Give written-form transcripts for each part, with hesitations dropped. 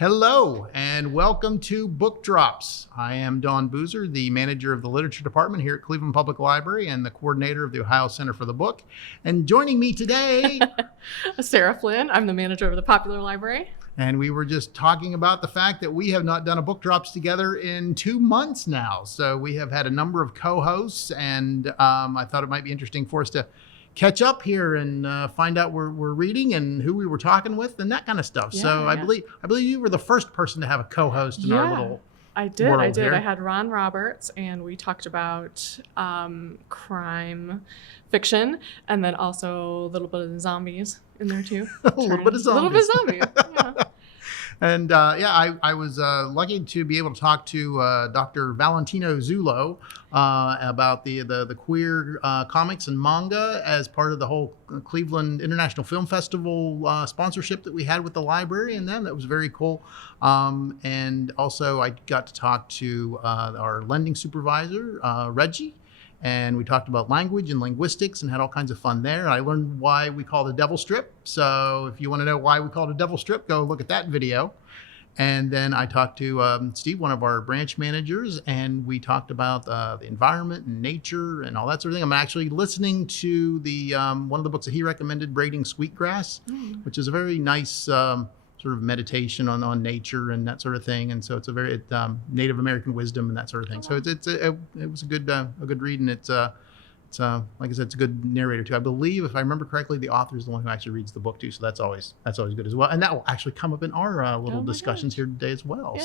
Hello and welcome to Book Drops. I am Don Boozer, the manager of the literature department here at Cleveland Public Library and the coordinator of the Ohio Center for the Book. And joining me today, Sarah Flynn. I'm the manager of the Popular Library. And we were just talking about the fact that we have not done a Book Drops together in 2 months now. So we have had a number of co-hosts, and I thought it might be interesting for us to catch up here and find out where we're reading and who we were talking with and that kind of stuff. So I believe you were the first person to have a co-host in our little I did. here. I had Ron Roberts, and we talked about crime fiction, and then also a little bit of zombies in there too. A little bit of zombies. Yeah. And I was lucky to be able to talk to Dr. Valentino Zullo about the queer comics and manga as part of the whole Cleveland International Film Festival sponsorship that we had with the library, and that was very cool. And also I got to talk to our lending supervisor, Reggie. And we talked about language and linguistics and had all kinds of fun there. I learned why we call it a devil strip. So if you want to know why we call it a devil strip, go look at that video. And then I talked to Steve, one of our branch managers, and we talked about the environment and nature and all that sort of thing. I'm actually listening to the one of the books that he recommended, Braiding Sweetgrass, which is a very nice sort of meditation on nature and that sort of thing. And so it's a very Native American wisdom and that sort of thing. So it was a good read, and it's like I said, it's a good narrator too. I believe, if I remember correctly, the author is the one who actually reads the book too. So that's always good as well. And that will actually come up in our little discussions here today as well.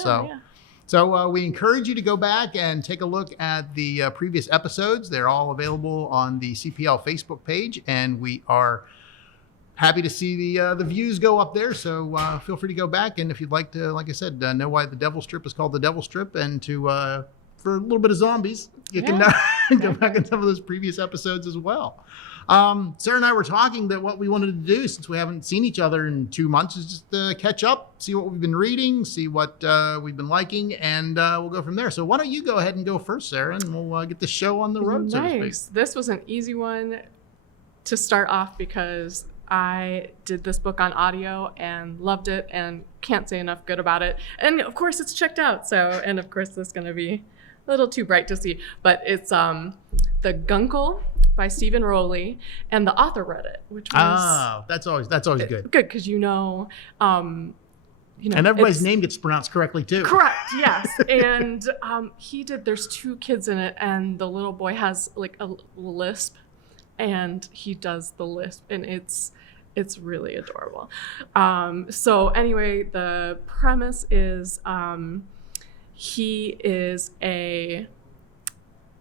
So we encourage you to go back and take a look at the previous episodes. They're all available on the CPL Facebook page, and we are happy to see the views go up there. So feel free to go back. And if you'd like to, like I said, know why the Devil Strip is called the Devil Strip, and to for a little bit of zombies, you can go back in some of those previous episodes as well. Sarah and I were talking that what we wanted to do, since we haven't seen each other in 2 months, is just catch up, see what we've been reading, see what we've been liking, and we'll go from there. So why don't you go ahead and go first, Sarah, and we'll get the show on the road, so to speak. This was an easy one to start off because I did this book on audio and loved it and can't say enough good about it. And of course it's checked out. And of course this is going to be a little too bright to see, but it's the Gunkle by Stephen Rowley, and the author read it, which was that's always good. Good, because and everybody's name gets pronounced correctly too. Correct, yes. And there's 2 kids in it, and the little boy has like a lisp, and he does the lisp, and it's really adorable. So anyway, the premise is he is an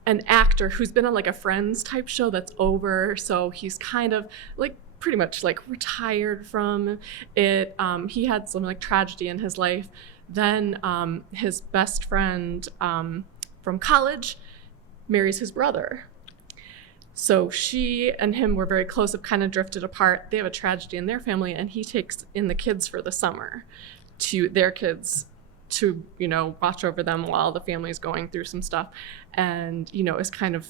actor who's been on like a Friends type show that's over, so he's kind of like pretty much like retired from it. He had some like tragedy in his life. Then his best friend from college marries his brother. So she and him were very close, have kind of drifted apart. They have a tragedy in their family, and he takes in the kids for the summer, to their kids, to, watch over them while the family's going through some stuff, and, is kind of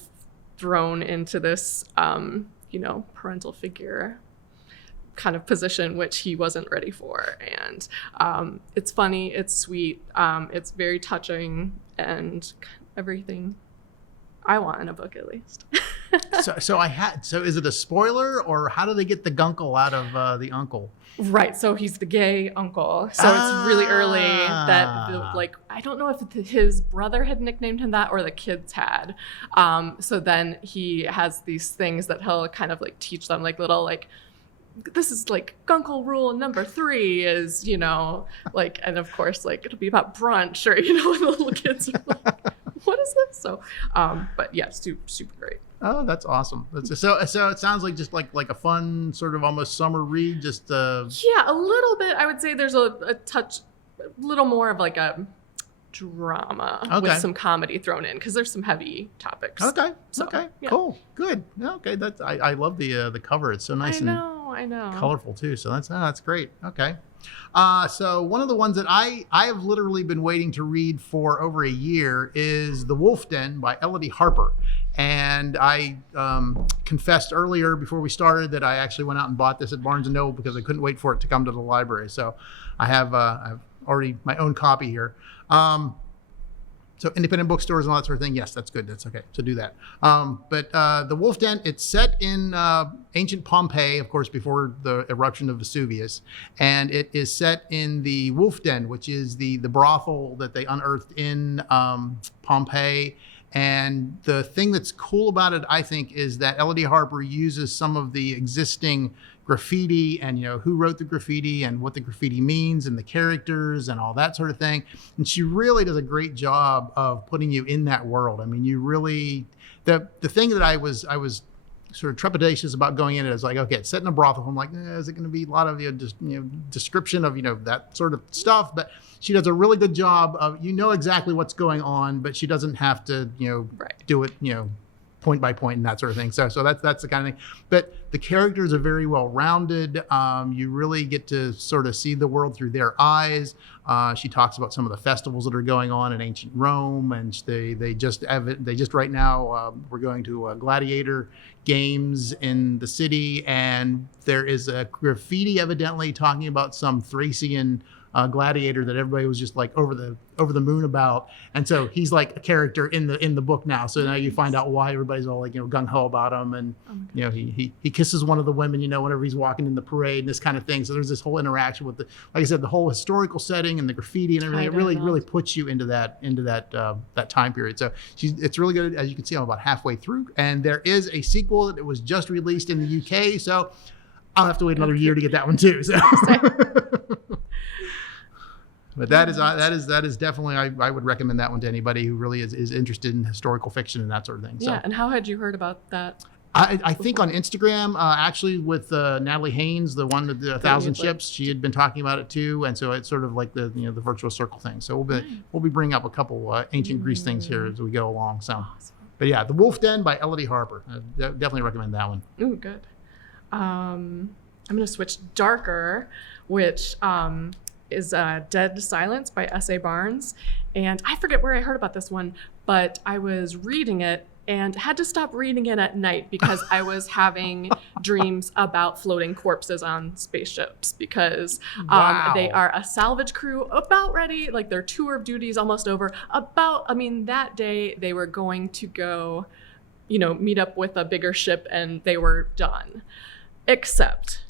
thrown into this, parental figure kind of position, which he wasn't ready for. And it's funny, it's sweet, it's very touching, and everything I want in a book, at least. So is it a spoiler, or how do they get the Gunkle out of the uncle? Right. So he's the gay uncle. So it's really early that I don't know if his brother had nicknamed him that or the kids had. So then he has these things that he'll kind of like teach them, like little this is like Gunkle rule number 3 is, and of course it'll be about brunch, or, when the little kids are like, what is this? So, but yeah, super great. Oh, that's awesome. So it sounds like just like a fun sort of almost summer read. Just yeah, a little bit. I would say there's a touch, a little more of like a drama with some comedy thrown in, because there's some heavy topics. Okay. So, okay. Yeah. Cool. Good. Okay. I love the cover. It's so nice. I know. Colorful too. So that's great. Okay. So one of the ones that I have literally been waiting to read for over a year is The Wolf Den by Elodie Harper. And I confessed earlier before we started that I actually went out and bought this at Barnes & Noble because I couldn't wait for it to come to the library. So I have already my own copy here. So independent bookstores and all that sort of thing. Yes, that's good. That's okay. So do that. But The Wolf Den, it's set in ancient Pompeii, of course, before the eruption of Vesuvius. And it is set in the Wolf Den, which is the brothel that they unearthed in Pompeii. And the thing that's cool about it, I think, is that Elodie Harper uses some of the existing graffiti and, who wrote the graffiti and what the graffiti means and the characters and all that sort of thing. And she really does a great job of putting you in that world. I mean, you really, the thing that I was sort of trepidatious about going in it is like, okay, it's set in a brothel. I'm like, is it going to be a lot of description of that sort of stuff? But she does a really good job of exactly what's going on, but she doesn't have to do it point by point and that sort of thing. So that's the kind of thing. But the characters are very well rounded. You really get to sort of see the world through their eyes. She talks about some of the festivals that are going on in ancient Rome, and they just right now we're going to gladiator games in the city, and there is a graffiti evidently talking about some Thracian gladiator that everybody was just like over the moon about, and so he's like a character in the book now. So now you find out why everybody's all like gung ho about him, and he kisses one of the women whenever he's walking in the parade and this kind of thing. So there's this whole interaction with like I said, the whole historical setting and the graffiti and everything. It really puts you into that time period. So it's really good. As you can see, I'm about halfway through, and there is a sequel that was just released in the UK. So I'll have to wait another year to get that one too. So. But that is definitely, I would recommend that one to anybody who really is interested in historical fiction and that sort of thing. Yeah, and how had you heard about that? I think on Instagram, actually with Natalie Haynes, the one with the 1,000 Ships, she had been talking about it too, and so it's sort of like the the virtual circle thing. So we'll be bringing up a couple ancient Greece things here as we go along. So, awesome. But yeah, The Wolf Den by Elodie Harper. I definitely recommend that one. Ooh, good. I'm gonna switch darker, which is Dead Silence by S.A. Barnes. And I forget where I heard about this one, but I was reading it and had to stop reading it at night because I was having dreams about floating corpses on spaceships because they are a salvage crew about ready, like their tour of duty is almost over. That day they were going to go, meet up with a bigger ship and they were done. Except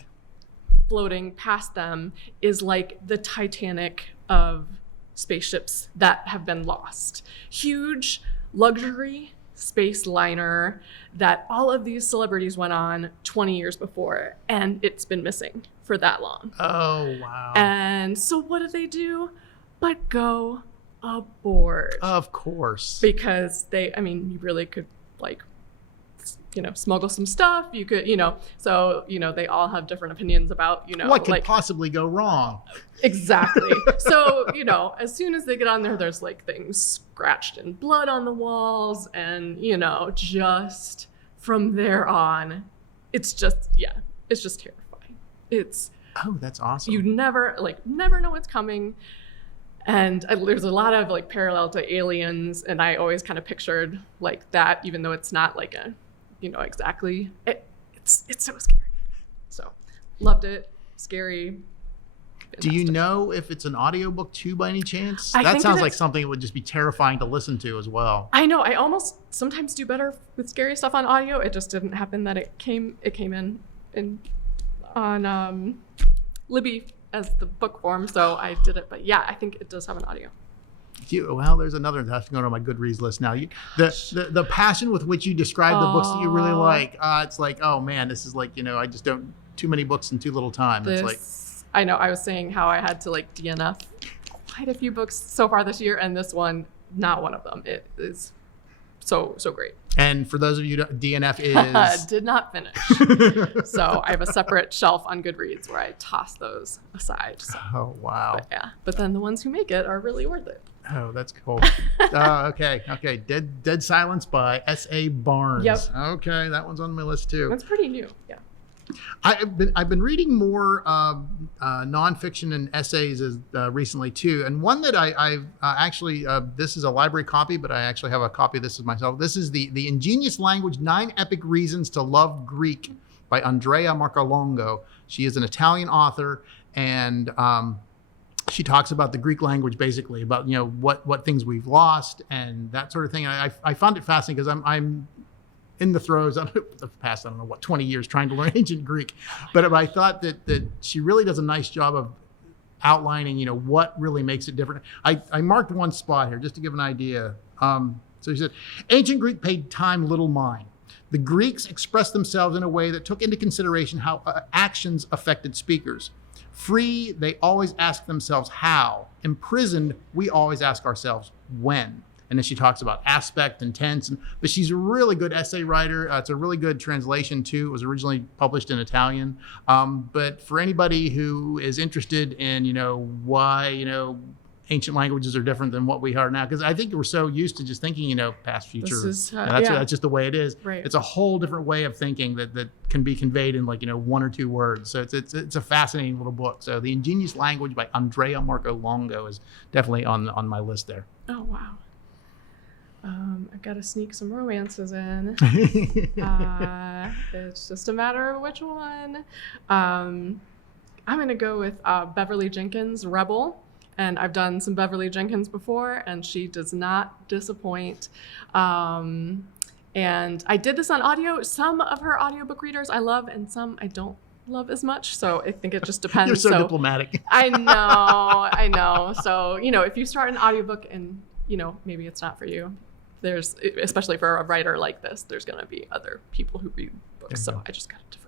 floating past them is like the Titanic of spaceships that have been lost. Huge luxury space liner that all of these celebrities went on 20 years before, and it's been missing for that long. Oh, wow. And so what do? But go aboard. Of course. Because you really could smuggle some stuff. You could, so, they all have different opinions about, what could possibly go wrong. Exactly. So, as soon as they get on there, there's like things scratched in blood on the walls and, just from there on, it's just terrifying. Oh, that's awesome. You never know what's coming. And there's a lot of parallel to Aliens. And I always kind of pictured like that, even though it's not like a, exactly. It's so scary. So loved it. Scary. Fantastic. Do you know if it's an audiobook too by any chance? That sounds like something that would just be terrifying to listen to as well. I know. I almost sometimes do better with scary stuff on audio. It just didn't happen that it came in on Libby as the book form. So I did it. But yeah, I think it does have an audio. Well, there's another that has to go to my Goodreads list now. The passion with which you describe the books that you really like, it's like, oh man, this is like, I just don't, too many books in too little time. I know, I was saying how I had to DNF quite a few books so far this year, and this one, not one of them. It is so great. And for those of you, DNF is? Did not finish. So I have a separate shelf on Goodreads where I toss those aside. So. Oh, wow. But then the ones who make it are really worth it. Oh, that's cool. Okay. Dead Silence by S.A. Barnes. Yep. Okay, that one's on my list too. That's pretty new. Yeah. I've been reading more nonfiction and essays recently too, and one that I've actually this is a library copy, but I actually have a copy of this as myself. This is the Ingenious Language: 9 Epic Reasons to Love Greek by Andrea Marcolongo. She is an Italian author, and she talks about the Greek language, basically about, what things we've lost and that sort of thing. And I found it fascinating because I'm in the throes of the past, 20 years trying to learn ancient Greek. But I thought that she really does a nice job of outlining, what really makes it different. I marked one spot here just to give an idea. So she said, ancient Greek paid time little mind. The Greeks expressed themselves in a way that took into consideration how actions affected speakers. Free, they always ask themselves how. Imprisoned, we always ask ourselves when. And then she talks about aspect and tense. But she's a really good essay writer. It's a really good translation, too. It was originally published in Italian. But for anybody who is interested in, why, ancient languages are different than what we are now, because I think we're so used to just thinking, past, future. That's just the way it is. Right. It's a whole different way of thinking that can be conveyed in one or two words. So it's a fascinating little book. So The Ingenious Language by Andrea Marco Longo is definitely on my list there. Oh, wow. I got to sneak some romances in. It's just a matter of which one. I'm going to go with Beverly Jenkins' Rebel. And I've done some Beverly Jenkins before, and she does not disappoint. And I did this on audio. Some of her audiobook readers I love, and some I don't love as much. So I think it just depends. You're so diplomatic. I know. So, if you start an audiobook and, maybe it's not for you, especially for a writer like this, there's going to be other people who read books. So I just got a different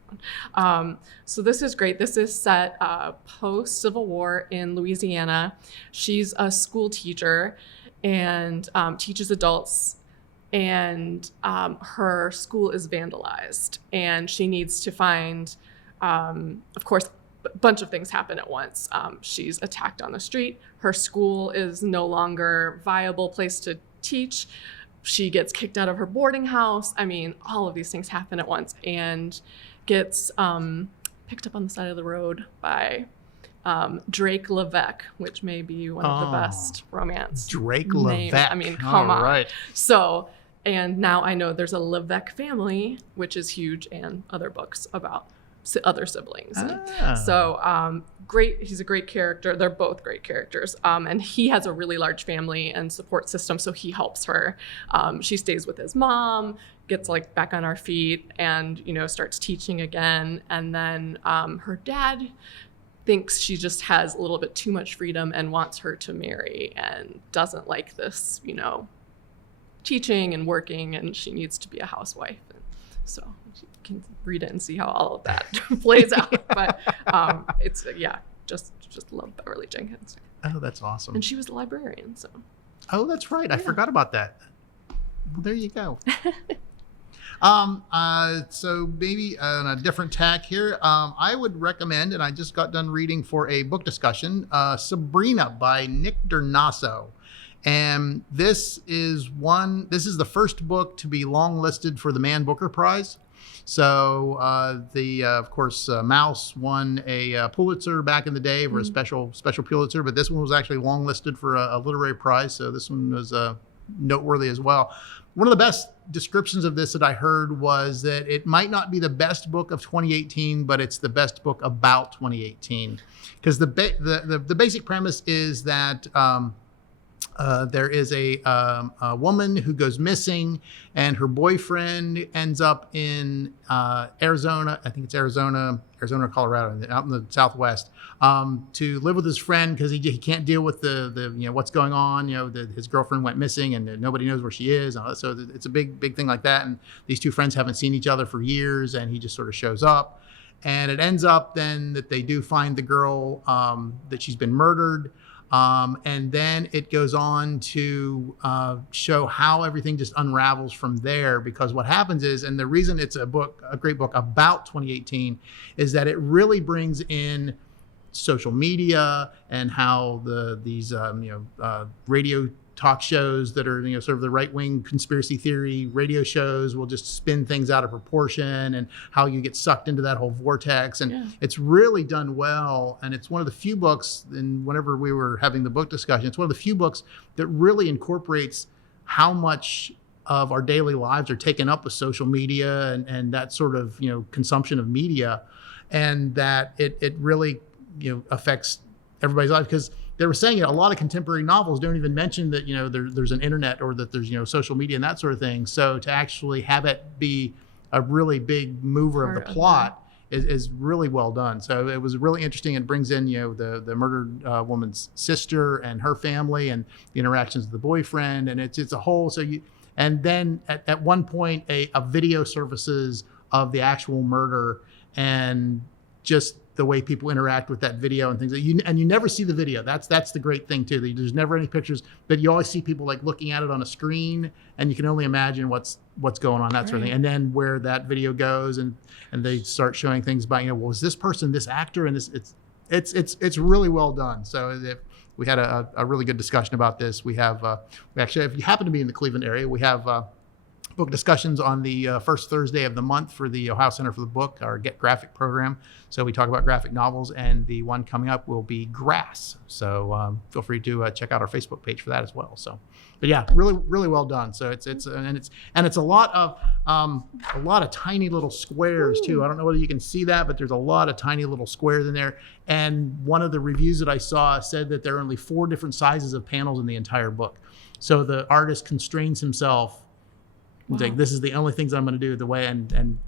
one. So this is great. This is set post-Civil War in Louisiana. She's a school teacher and teaches adults, and her school is vandalized, and she needs to find, of course, a bunch of things happen at once. She's attacked on the street. Her school is no longer a viable place to teach. She gets kicked out of her boarding house. I mean, all of these things happen at once, and gets picked up on the side of the road by Drake Levesque, which may be one of the best romance Drake names. Levesque. I mean, come on. Right. So, and now I know there's a Levesque family, which is huge, and other books about other siblings. So great. He's a great character. They're both great characters. And he has a really large family and support system, so he helps her. She stays with his mom, gets back on her feet, and starts teaching again. And then her dad thinks she just has a little bit too much freedom and wants her to marry, and doesn't like this, teaching and working, and she needs to be a housewife. So you can read it and see how all of that plays out. But it's just love Beverly Jenkins. Oh, that's awesome. And she was a librarian, so. Oh, that's right. I forgot about that. Well, there you go. So maybe on a different tack here, I would recommend, and I just got done reading for a book discussion, Sabrina by Nick Dernasso. And this is the first book to be longlisted for the Man Booker Prize. So of course, Mouse won a Pulitzer back in the day for a special Pulitzer, but this one was actually longlisted for a literary prize. So this one was noteworthy as well. One of the best descriptions of this that I heard was that it might not be the best book of 2018, but it's the best book about 2018. Because the basic premise is that there is a woman who goes missing, and her boyfriend ends up in Arizona. I think it's Arizona or Colorado, out in the Southwest, to live with his friend because he can't deal with the what's going on. His girlfriend went missing and nobody knows where she is. So it's a big thing like that. And these two friends haven't seen each other for years, and he just sort of shows up. And it ends up then that they do find the girl, that she's been murdered. And then it goes on to show how everything just unravels from there, because what happens is, and the reason it's a great book about 2018, is that it really brings in social media and how these radio talk shows that are sort of the right-wing conspiracy theory radio shows will just spin things out of proportion, and how you get sucked into that whole vortex. And it's really done well. And it's one of the few books, and whenever we were having the book discussion, it's one of the few books that really incorporates how much of our daily lives are taken up with social media and that sort of consumption of media, and that it really affects everybody's life. Because they were saying a lot of contemporary novels don't even mention that, there's an internet or that there's, social media and that sort of thing. So to actually have it be a really big mover of the plot is really well done. So it was really interesting. It brings in, the murdered woman's sister and her family and the interactions with the boyfriend. And it's a whole, and then at one point a video surfaces of the actual murder and just the way people interact with that video and things that you never see the video. That's the great thing too. There's never any pictures, but you always see people like looking at it on a screen, and you can only imagine what's going on, that sort of thing. And then where that video goes, and they start showing things about, was this person this actor, and this it's really well done. So we had a really good discussion about this. We actually, if you happen to be in the Cleveland area, we have book discussions on the first Thursday of the month for the Ohio Center for the Book, our Get Graphic program. So we talk about graphic novels, and the one coming up will be Grass. So feel free to check out our Facebook page for that as well. So, but yeah, really, really well done. So it's a lot of tiny little squares too. I don't know whether you can see that, but there's a lot of tiny little squares in there. And one of the reviews that I saw said that there are only 4 different sizes of panels in the entire book. So the artist constrains himself. Wow. Like, this is the only things I'm going to do the way, and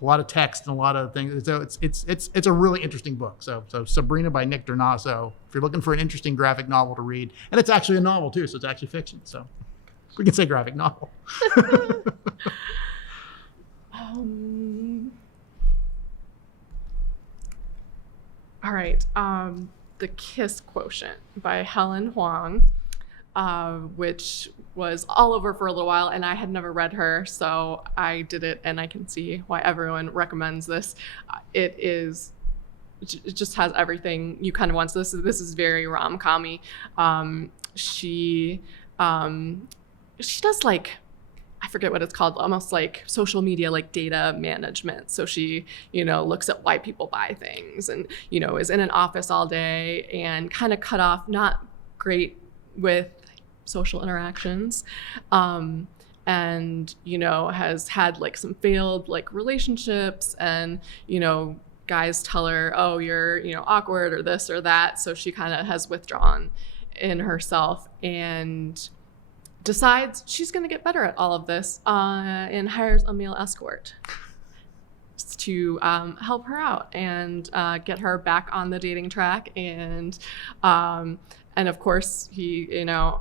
a lot of text and a lot of things. So it's a really interesting book. So Sabrina by Nick Dornaso. If you're looking for an interesting graphic novel to read, and it's actually a novel too, so it's actually fiction. So we can say graphic novel. All right. The Kiss Quotient by Helen Huang. Which was all over for a little while, and I had never read her, so I did it, and I can see why everyone recommends this. It just has everything you kind of want. So this is very rom-com-y. She does, like, I forget what it's called, almost like social media, like data management. So she, looks at why people buy things, and, is in an office all day and kind of cut off, not great with social interactions, and has had like some failed like relationships, and guys tell her, oh, you're awkward or this or that, so she kind of has withdrawn in herself and decides she's going to get better at all of this, and hires a male escort to help her out and get her back on the dating track. And of course, he,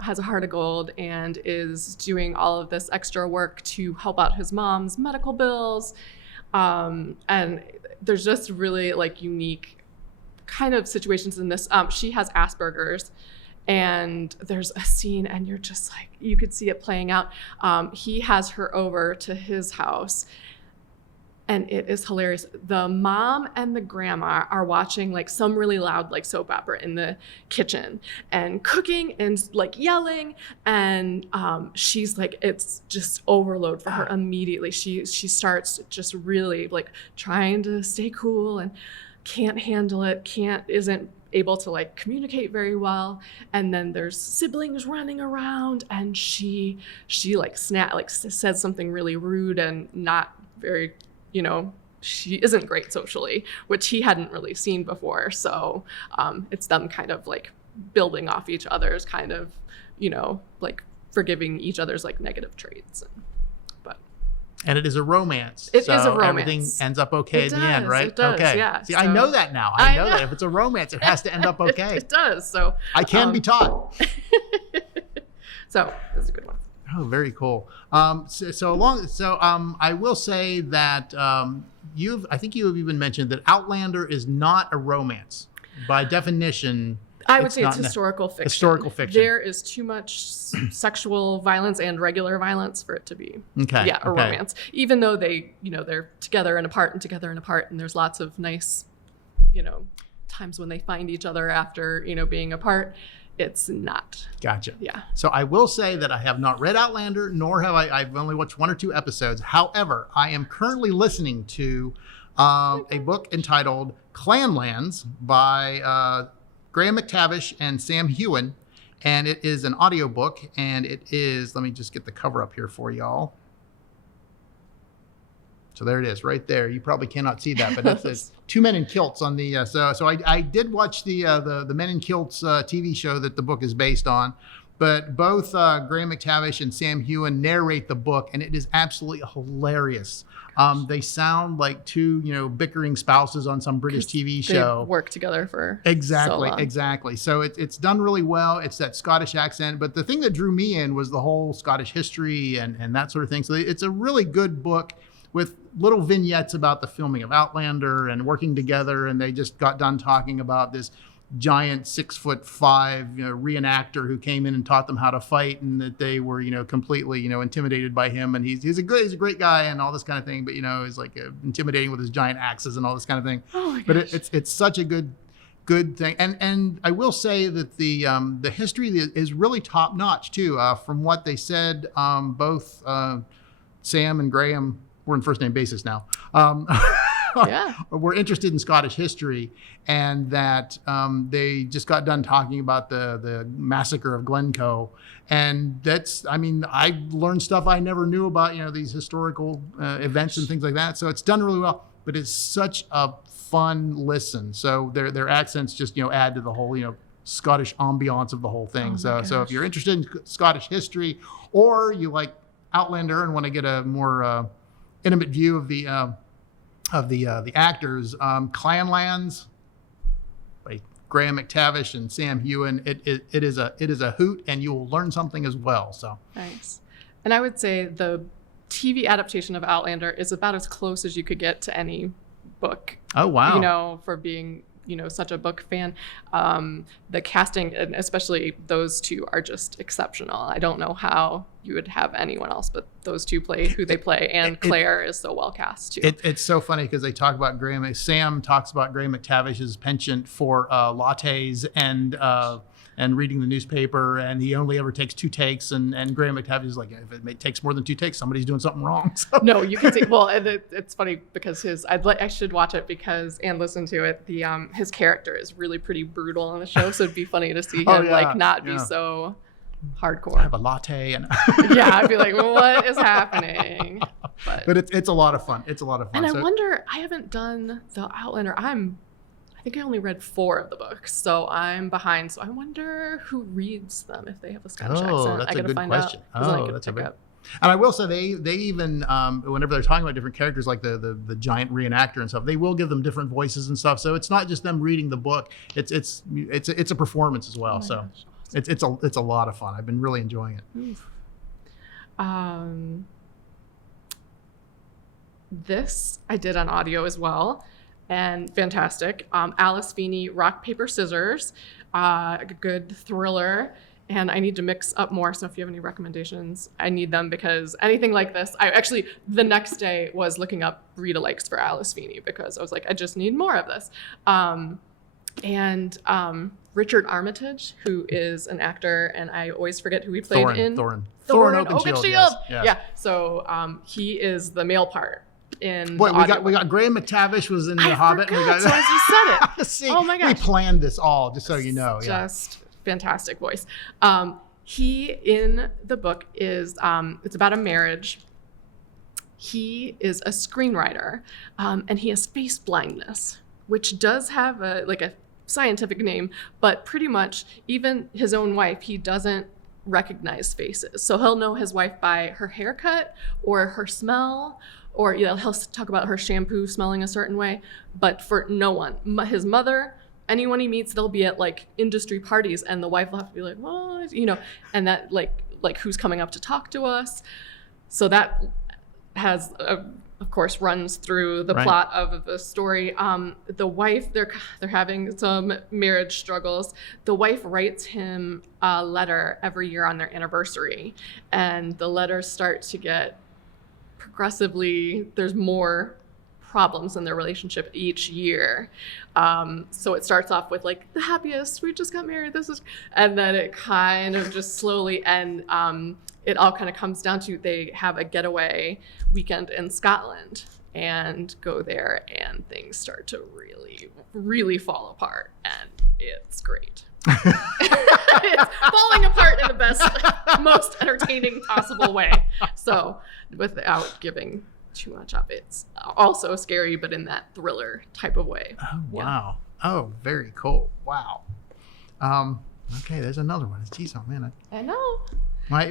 has a heart of gold and is doing all of this extra work to help out his mom's medical bills. And there's just really like unique kind of situations in this. She has Asperger's, and there's a scene, and you're just like, you could see it playing out. He has her over to his house, and it is hilarious. The mom and the grandma are watching like some really loud like soap opera in the kitchen and cooking and like yelling. And she's like, it's just overload for her immediately. She starts just really like trying to stay cool and can't handle it, isn't able to like communicate very well. And then there's siblings running around, and she like says something really rude and not very, she isn't great socially, which he hadn't really seen before. So it's them kind of like building off each other's kind of, like forgiving each other's like negative traits. And it is a romance. It is a romance. Everything ends up okay in the end, right? It does, okay. Yeah. See, I know that now. I know that if it's a romance, it has to end up okay. It does. So I can be taught. So that's a good one. Oh, very cool. I will say that I think you have even mentioned that Outlander is not a romance by definition. I would say it's historical fiction. Historical fiction. There is too much sexual violence and regular violence for it to be a romance. Even though they, they're together and apart and together and apart, and there's lots of nice, times when they find each other after, being apart. It's not. Gotcha. Yeah. So I will say that I have not read Outlander, nor have I've only watched 1 or 2 episodes. However, I am currently listening to a book entitled Clanlands by Graham McTavish and Sam Hewen. And it is an audiobook, and it is, let me just get the cover up here for y'all. So there it is, right there. You probably cannot see that, but it's two men in kilts on the. So I did watch the Men in Kilts TV show that the book is based on, but both Graham McTavish and Sam Heughan narrate the book, and it is absolutely hilarious. They sound like two, bickering spouses on some British TV show. They work together for exactly, so long. exactly. So it's done really well. It's that Scottish accent, but the thing that drew me in was the whole Scottish history and that sort of thing. So it's a really good book with little vignettes about the filming of Outlander and working together. And they just got done talking about this giant 6'5", reenactor who came in and taught them how to fight, and that they were, completely, intimidated by him. And he's a great guy and all this kind of thing, but he's like intimidating with his giant axes and all this kind of thing. Oh my gosh. But it's such a good thing. And I will say that the history is really top notch too. From what they said, both Sam and Graham, we're in first name basis now. Yeah. We're interested in Scottish history, and that they just got done talking about the massacre of Glencoe. And I learned stuff I never knew about, these historical events and things like that. So it's done really well, but it's such a fun listen. So their accents just, add to the whole, Scottish ambiance of the whole thing. So if you're interested in Scottish history, or you like Outlander and want to get a more intimate view of the actors, Clanlands by Graham McTavish and Sam Heughan. It is a hoot, and you will learn something as well. So nice. And I would say the TV adaptation of Outlander is about as close as you could get to any book. Oh wow! For being such a book fan. The casting, and especially those two, are just exceptional. I don't know how you would have anyone else, but those two play who they play, and Claire is so well cast too. It's so funny because they talk about Sam talks about Graham McTavish's penchant for lattes and reading the newspaper, and he only ever takes 2 takes, and Graham McTavish is like, if it takes more than 2 takes, somebody's doing something wrong. So. No, you can see. Well, and it's funny because I should watch it and listen to it. His character is really pretty brutal on the show, so it'd be funny to see him not be so hardcore. I have a latte and yeah, I'd be like, what is happening? But it's a lot of fun. It's a lot of fun. And I wonder, I haven't done the Outlander. I think I only read 4 of the books, so I'm behind. So I wonder who reads them if they have a Scottish accent. That's I gotta a good find question. out. That's a big. And I will say they even whenever they're talking about different characters, like the giant reenactor and stuff, they will give them different voices and stuff. So it's not just them reading the book; it's a performance as well. So gosh, awesome. it's a lot of fun. I've been really enjoying it. This I did on audio as well. And fantastic. Alice Feeney, Rock, Paper, Scissors, a good thriller. And I need to mix up more. So if you have any recommendations, I need them, because anything like this, I actually, the next day was looking up read-alikes for Alice Feeney, because I was like, I just need more of this. Richard Armitage, who is an actor, and I always forget who he played in. Thorin Oakenshield. Yes. Yeah. So he is the male part. We got Graham McTavish was in The Hobbit. And we got, so as you said it. See, oh my gosh. We planned this all, just so you know. Just fantastic voice. He, in the book, is it's about a marriage. He is a screenwriter, and he has face blindness, which does have a scientific name, but pretty much even his own wife, he doesn't recognize faces. So he'll know his wife by her haircut or her smell, or he'll talk about her shampoo smelling a certain way, but for no one. His mother, anyone he meets, they'll be at industry parties, and the wife will have to be like, what? And that like who's coming up to talk to us. So that has, of course, runs through the plot of the story. The wife, they're having some marriage struggles. The wife writes him a letter every year on their anniversary, and the letters start to get progressively, there's more problems in their relationship each year. So it starts off with the happiest, we just got married, and then it kind of just slowly, and it all kind of comes down to they have a getaway weekend in Scotland and go there, and things start to really, really fall apart, and it's great. It's falling apart in the best, most entertaining possible way. So, without giving too much of. It's also scary, but in that thriller type of way. Oh, wow. Oh, very cool. Wow. Okay, there's another one. Geez, oh man. I know. My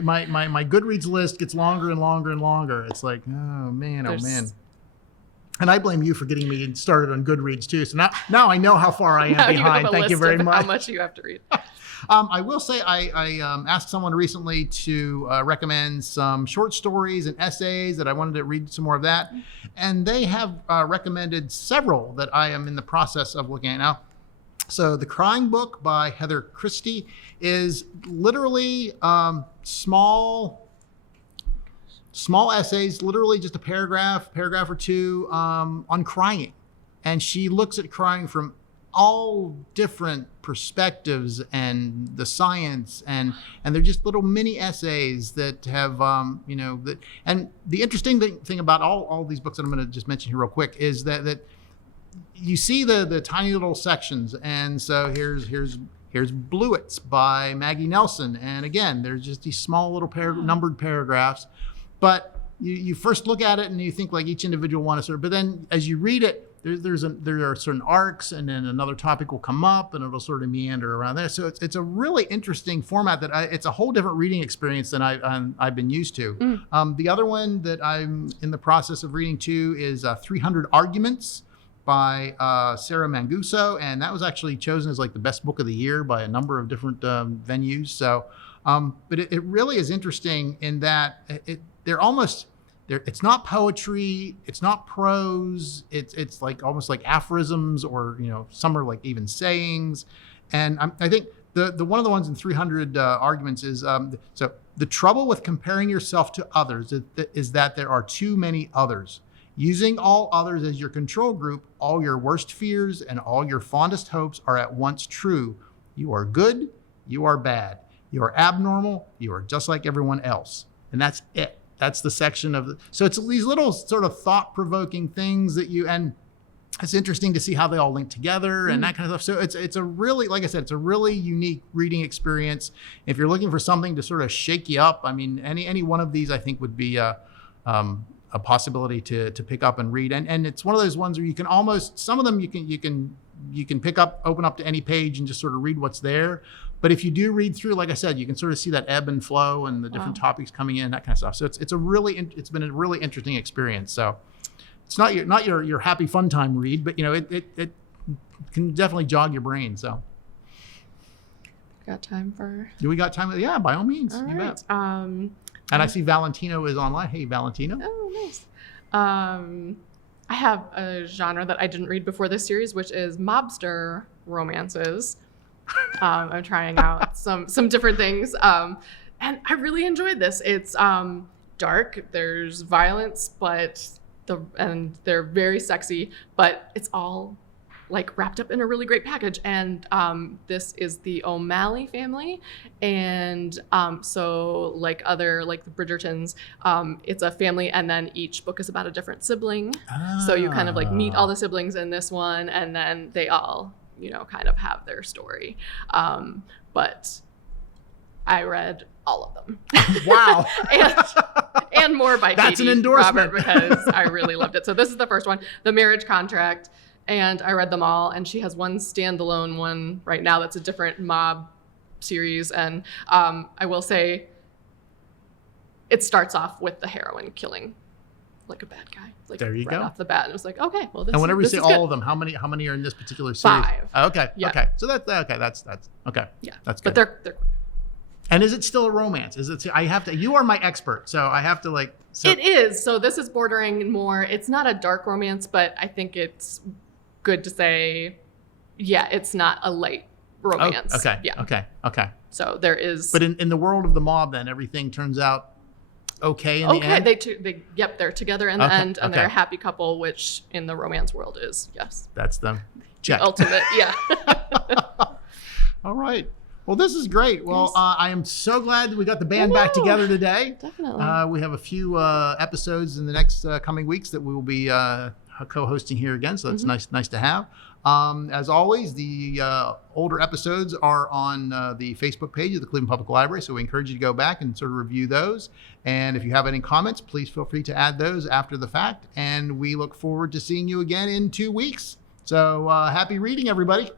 Goodreads list gets longer and longer and longer. It's like, oh man, oh man. And I blame you for getting me started on Goodreads too. So now I know how far I am behind. Thank you very much. How much you have to read. I will say I asked someone recently to recommend some short stories and essays that I wanted to read some more of that. And they have recommended several that I am in the process of looking at now. So The Crying Book by Heather Christie is literally small essays, literally just a paragraph or two on crying. And she looks at crying from all different perspectives and the science, and they're just little mini essays that have, and the interesting thing about all these books that I'm going to just mention here real quick is that you see the tiny little sections. And so here's Bluets by Maggie Nelson. And again, there's just these small little numbered paragraphs. But you first look at it and you think like each individual one is sort of, but then as you read it, there are certain arcs, and then another topic will come up and it'll sort of meander around there. So it's a really interesting format it's a whole different reading experience than I've been used to. The other one that I'm in the process of reading too is 300 Arguments by Sarah Manguso, and that was actually chosen as like the best book of the year by a number of different venues. So, but it really is interesting in that it's not poetry, it's not prose, it's like almost like aphorisms, or some are like even sayings. And I think the one of the ones in 300 Arguments is so the trouble with comparing yourself to others is that there are too many others. Using all others as your control group, all your worst fears and all your fondest hopes are at once true. You are good, you are bad, you are abnormal, you are just like everyone else. And that's it. That's the section so it's these little sort of thought-provoking things and it's interesting to see how they all link together and that kind of stuff. So it's a really, like I said, it's a really unique reading experience. If you're looking for something to sort of shake you up, I mean, any one of these I think would be a possibility to pick up and read. And it's one of those ones where you can almost, some of them you can pick up, open up to any page and just sort of read what's there. But if you do read through, like I said, you can sort of see that ebb and flow and the different topics coming in, that kind of stuff. So it's been a really interesting experience. So it's not your happy fun time read, but it can definitely jog your brain. So got time for? Do we got time? Yeah, by all means. All you right. bet. And I see Valentino is online. Hey, Valentino. Oh, nice. I have a genre that I didn't read before this series, which is mobster romances. I'm trying out some different things, and I really enjoyed this. It's dark. There's violence, and they're very sexy, but it's all like wrapped up in a really great package. And this is the O'Malley family, and so like the Bridgertons, it's a family, and then each book is about a different sibling. So you kind of like meet all the siblings in this one, and then they all kind of have their story. But I read all of them. Wow. and more by That's Katie an endorsement. Robert, because I really loved it. So this is the first one, The Marriage Contract. And I read them all. And she has one standalone one right now that's a different mob series. And I will say it starts off with the heroine killing like a bad guy. Like there you right go. off the bat. And it was like, okay, well, this and whenever you this say is all good. of them, how many are in this particular series? 5. Oh, okay. Yeah. Okay. So that's okay. Yeah. That's good. But they're And is it still a romance? You are my expert, so I have to It is. So this is bordering more, it's not a dark romance, but I think it's good to say, yeah, it's not a light romance. Oh, okay. Yeah. Okay. So there is. But in the world of the mob, then everything turns out okay in the end? They're together in the end, and they're a happy couple, which in the romance world is, yes. That's them. Check. The ultimate, yeah. All right. Well, this is great. Well, I am so glad that we got the band back together today. Definitely. We have a few episodes in the next coming weeks that we will be co-hosting here again. So that's nice to have. As always, the older episodes are on the Facebook page of the Cleveland Public Library. So we encourage you to go back and sort of review those. And if you have any comments, please feel free to add those after the fact. And we look forward to seeing you again in 2 weeks. So happy reading, everybody.